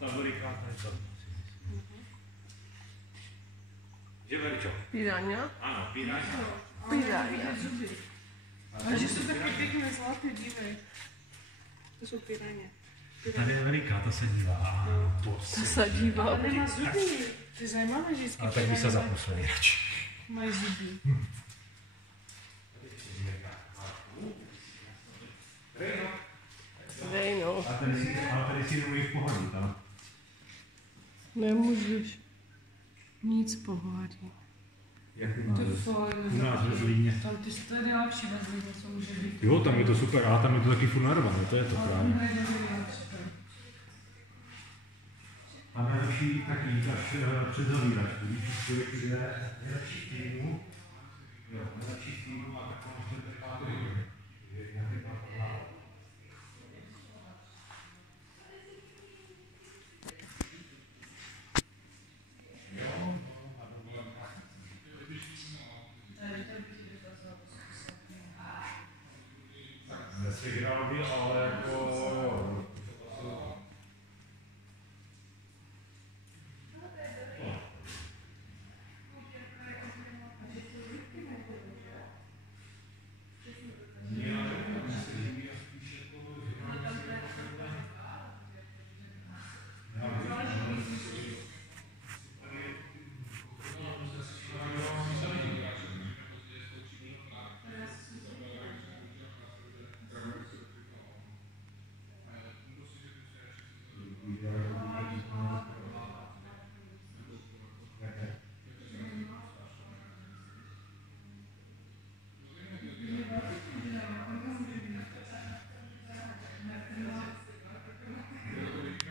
ta veliká to je to. Že Verčo? Piranha? Ano, piranha. Piranha. Ale že jsou taky pěkné zlaté, dívej. To jsou piranha. Tady je veliká, ta se dívá. To se dívá. Ale nemá zuby. To je zajímavé, že vždycky Ale tak by se zaposlali radši. mají zuby. Dej no. A tady si nemůžeš pohodit, ano? Nemůžeš. Nic pohádí. Jak ty To máš? fakt. U nás ve Zlíně. Tam ty to je nejlepší ve Zlíně, co může být. Jo, tam je to super, ale tam je to taky furt narvané, to je to právě. A nejlepší taky, až před zavíračku, když člověk jde nejlepší v týmu, jo, nejlepší v týmu a takovou před pátou, je nějaký tam podláva. Nesvyhrál by, ale